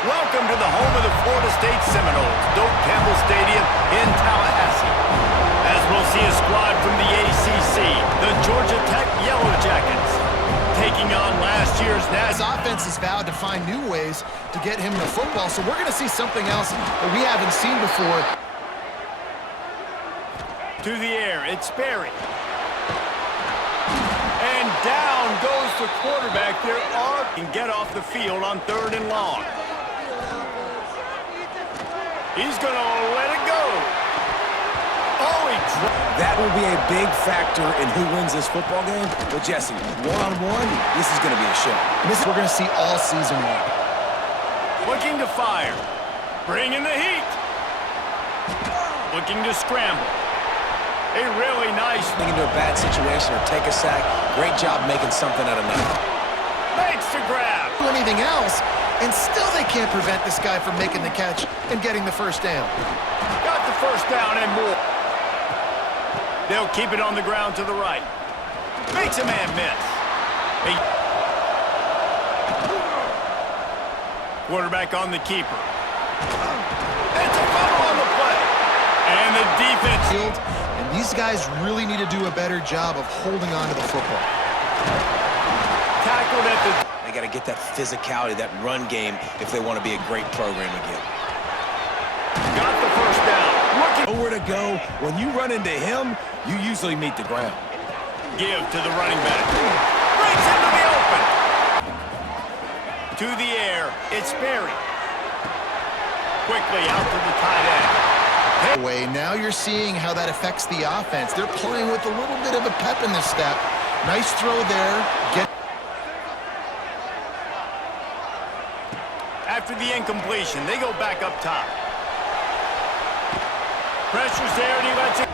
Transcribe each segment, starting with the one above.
Welcome to the home of the Florida State Seminoles, Doak Campbell Stadium in Tallahassee. As we'll see a squad from the ACC, the Georgia Tech Yellow Jackets, taking on last year's His offense has vowed to find new ways to get him the football, so we're going to see something else that we haven't seen before. To the air, it's Sperry. And down goes the quarterback. There can get off the field on 3rd and long. He's going to let it go. Oh, that will be a big factor in who wins this football game. But, Jesse, one-on-one, this is going to be a show. This we're going to see all season long. Looking to fire. Bringing the heat. Looking to scramble. A really nice... Into a bad situation or take a sack. Great job making something out of nothing. Makes the grab. Do anything else, and still they can't prevent this guy from making the catch and getting the first down. Got the first down and more. They'll keep it on the ground to the right. Makes a man miss. Quarterback on the keeper. It's a fumble on the play. And the defense... And these guys really need to do a better job of holding on to the football. Tackled at the... They got to get that physicality, that run game, if they want to be a great program again. Got the first down. Nowhere to go. When you run into him, you usually meet the ground. Give to the running back. Breaks into the open. To the air, it's Sperry. Quickly out to the tight end. Now you're seeing how that affects the offense. They're playing with a little bit of a pep in their step. Nice throw there. After the incompletion, they go back up top. Pressure's there, and he lets it.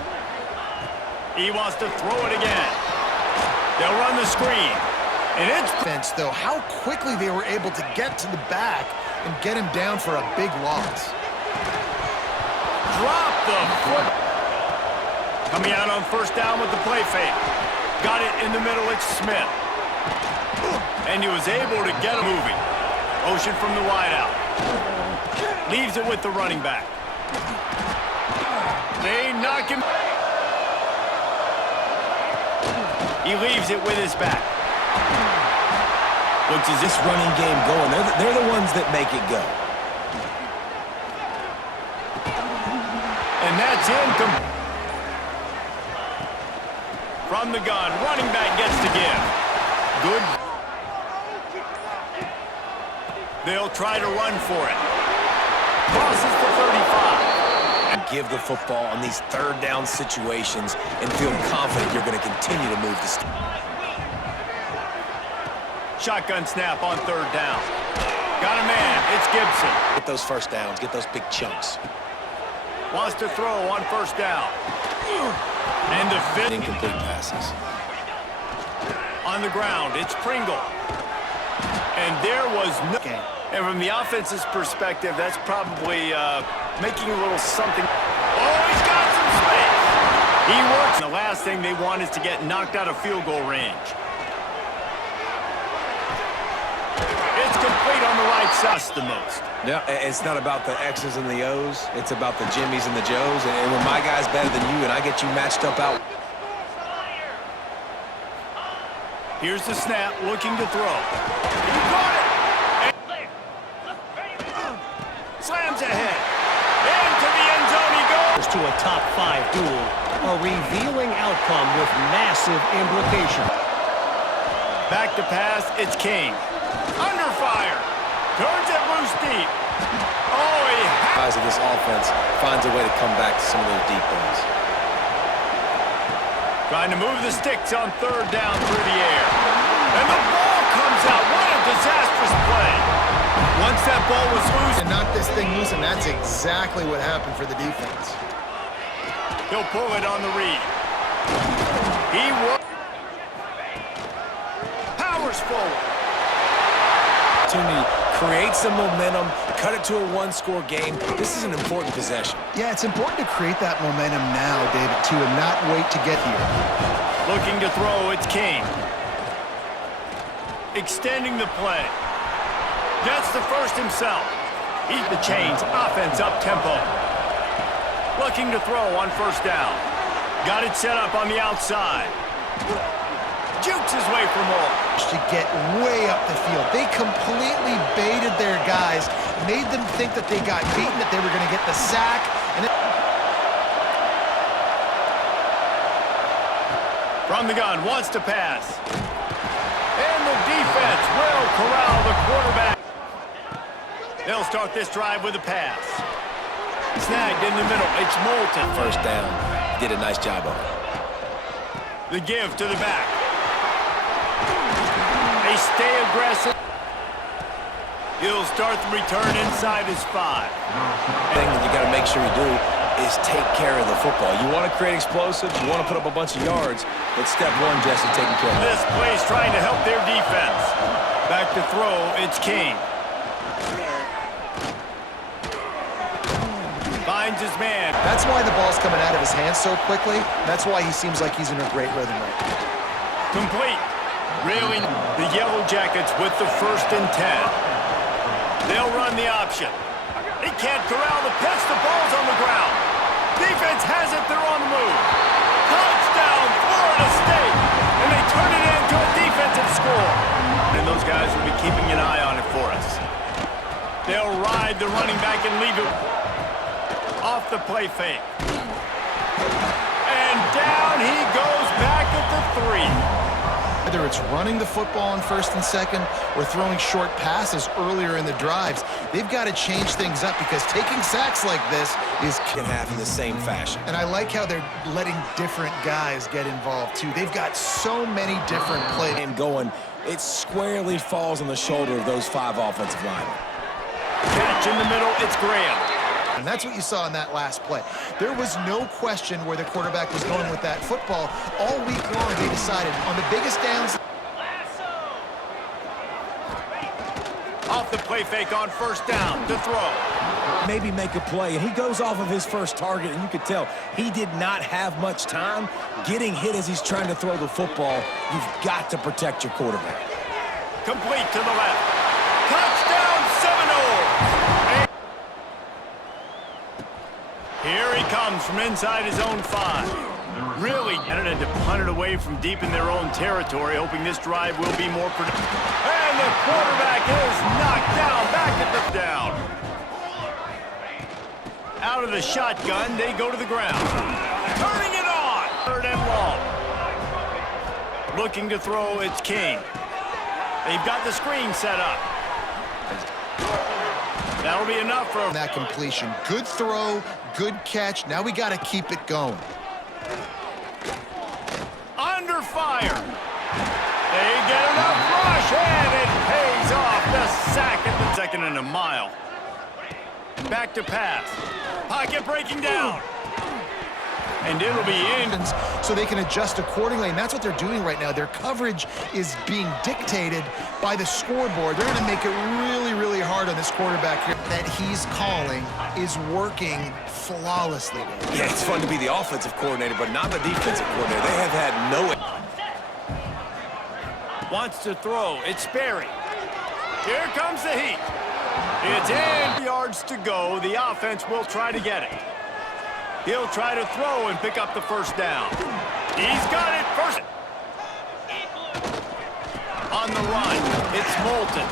He wants to throw it again. They'll run the screen. And it's defense, though, how quickly they were able to get to the back and get him down for a big loss. Drop the foot. Coming out on first down with the play fake. Got it in the middle, it's Smith. And he was able to get it moving. Motion from the wideout. Leaves it with the running back. They knock him. He leaves it with his back. Looks as this running game going. They're the ones that make it go. And that's incomplete. From the gun, running back gets to give. Good. They'll try to run for it. Crosses the 35. And give the football on these 3rd down situations and feel confident you're going to continue to move this. Shotgun snap on 3rd down. Got a man. It's Gibson. Get those first downs. Get those big chunks. Wants to throw on first down. And the fifth. Incomplete passes. On the ground, it's Pringle. And there was no... And from the offense's perspective, that's probably making a little something. Oh, he's got some space. He works. The last thing they want is to get knocked out of field goal range. It's complete on the right side the most. Yeah, it's not about the X's and the O's. It's about the Jimmies and the Joes. And when my guy's better than you and I get you matched up out. Here's the snap, looking to throw. He got it! Slams ahead. Into the end zone he goes. To a top 5 duel, a revealing outcome with massive implication. Back to pass, it's King. Under fire. Turns it loose deep. Oh, he has... Of this offense finds a way to come back to some of those deep ones. Trying to move the sticks on 3rd down through the air. And the ball comes out. What a disastrous play. Once that ball was loose... And knock this thing loose, and that's exactly what happened for the defense. He'll pull it on the read. He powers forward. Opportunity, create some momentum, cut it to a 1-score game. This is an important possession. Yeah, it's important to create that momentum now, David, too, and not wait to get here. Looking to throw, it's King. Extending the play. Gets the first himself. Eat the chains. Offense up tempo. Looking to throw on first down. Got it set up on the outside. Jukes his way for more. To get way up the field. They completely baited their guys, made them think that they got beaten, that they were going to get the sack. From the gun, wants to pass. And the defense will corral the quarterback. They'll start this drive with a pass. Snagged in the middle. It's Moulton. First down. Did a nice job on it. The give to the back. They stay aggressive. He'll start the return inside his 5. The thing that you got to make sure you do is take care of the football. You want to create explosives, you want to put up a bunch of yards, but step one, Jesse, taking care of it. This play's trying to help their defense. Back to throw, it's King. Finds his man. That's why the ball's coming out of his hands so quickly. That's why he seems like he's in a great rhythm right now. Complete. Reeling the Yellow Jackets with the 1st and 10. They'll run the option. They can't corral the pitch. The ball's on the ground. Defense has it. They're on the move. Touchdown, Florida State. And they turn it into a defensive score. And those guys will be keeping an eye on it for us. They'll ride the running back and leave it off the play fake. And down he goes back at the 3. Whether it's running the football on 1st and 2nd or throwing short passes earlier in the drives, they've got to change things up because taking sacks like this is Can happen in the same fashion. And I like how they're letting different guys get involved too. They've got so many different plays. And going, it squarely falls on the shoulder of those 5 offensive linemen. Catch in the middle, it's Graham. And that's what you saw in that last play. There was no question where the quarterback was going with that football. All week long, they decided on the biggest downs. Off the play fake on 1st down to throw. Maybe make a play, and he goes off of his first target, and you could tell he did not have much time getting hit as he's trying to throw the football. You've got to protect your quarterback. Complete to the left. Touchdown, Seminoles! Here he comes from inside his own 5. Really edited to punt it away from deep in their own territory, hoping this drive will be more productive. And the quarterback is knocked down, back at the down. Out of the shotgun, they go to the ground. Turning it on! 3rd and long. Looking to throw, it's King. They've got the screen set up. That'll be enough for that completion. Good throw, good catch. Now we got to keep it going. Under fire. They get enough rush, and it pays off. The sack at the 2nd and a mile. Back to pass. Pocket breaking down. And it'll be in. So they can adjust accordingly, and that's what they're doing right now. Their coverage is being dictated by the scoreboard. They're going to make it really, really hard on this quarterback here. That he's calling is working flawlessly. Yeah, it's fun to be the offensive coordinator, but not the defensive coordinator. They have had no... Wants to throw. It's Sperry. Here comes the heat. It's in. Yards to go. The offense will try to get it. He'll try to throw and pick up the 1st down. He's got it first. On the run, it's Moulton.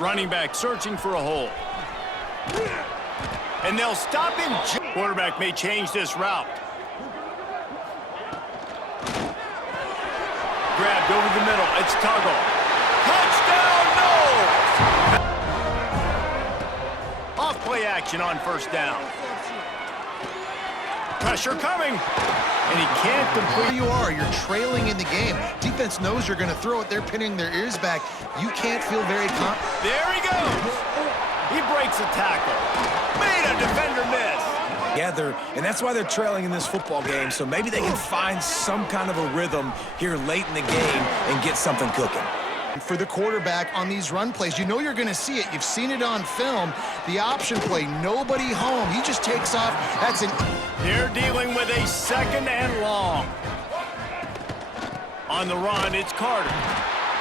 Running back searching for a hole. And they'll stop him. Quarterback may change this route. Grabbed over the middle. It's Tuggle. Touchdown, no! Off play action on 1st down. Pressure coming. And he can't complete. You are. You're trailing in the game. Defense knows you're going to throw it. They're pinning their ears back. You can't feel very confident. There he goes. He breaks a tackle. Made a defender miss. Together, and that's why they're trailing in this football game, so maybe they can find some kind of a rhythm here late in the game and get something cooking. For the quarterback on these run plays, you know you're going to see it. You've seen it on film. The option play, nobody home. He just takes off. That's an... They're dealing with a 2nd and long. On the run, it's Carter.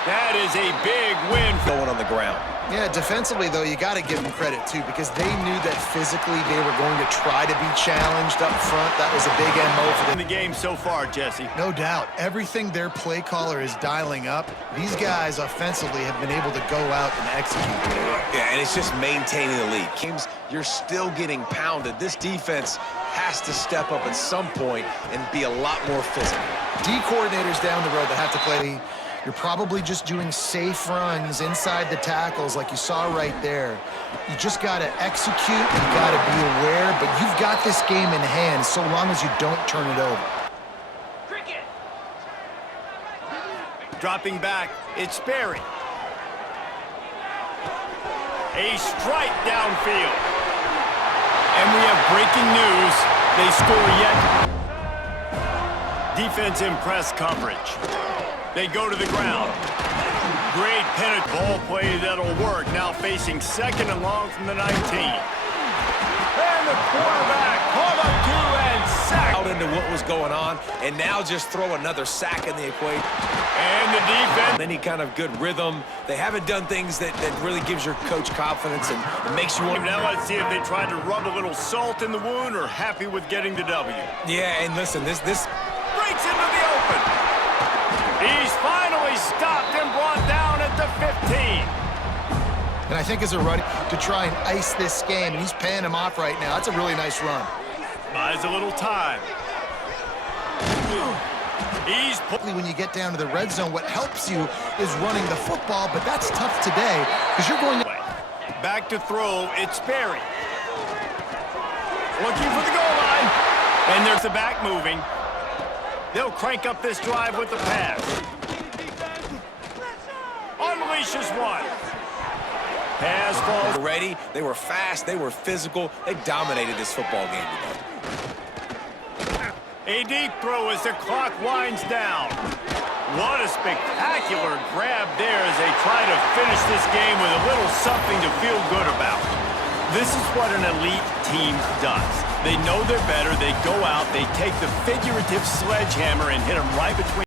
That is a big win. Going on the ground. Yeah, defensively, though, you got to give them credit, too, because they knew that physically they were going to try to be challenged up front. That was a big MO for them. In the game so far, Jesse. No doubt. Everything their play caller is dialing up, these guys offensively have been able to go out and execute. Yeah, and it's just maintaining the lead. Teams, you're still getting pounded. This defense has to step up at some point and be a lot more physical. D coordinators down the road that have to play. You're probably just doing safe runs inside the tackles like you saw right there. You just got to execute. You got to be aware, but you've got this game in hand so long as you don't turn it over. Dropping back, it's Sperry. A strike downfield. And we have breaking news. They score yet. Defense in press coverage. They go to the ground. Great pennant ball play that'll work. Now facing second and long from the 19. And the quarterback caught up to and sacked. Out into what was going on, and now just throw another sack in the equation. And the defense. Any kind of good rhythm. They haven't done things that really gives your coach confidence and makes you want. Now let's see if they tried to rub a little salt in the wound or happy with getting the W. Yeah, and listen, this breaks into the open. He's finally stopped and brought down at the 15. And I think as a run to try and ice this game, and he's paying him off right now. That's a really nice run. Buys a little time. He's when you get down to the red zone, what helps you is running the football, but that's tough today because you're going back to throw. It's Sperry. Looking for the goal line. And there's the back moving. They'll crank up this drive with the pass. Unleashes one. Pass falls. Ready. They were fast. They were physical. They dominated this football game today. A deep throw as the clock winds down. What a spectacular grab there as they try to finish this game with a little something to feel good about. This is what an elite team does. They know they're better. They go out, they take the figurative sledgehammer and hit them right between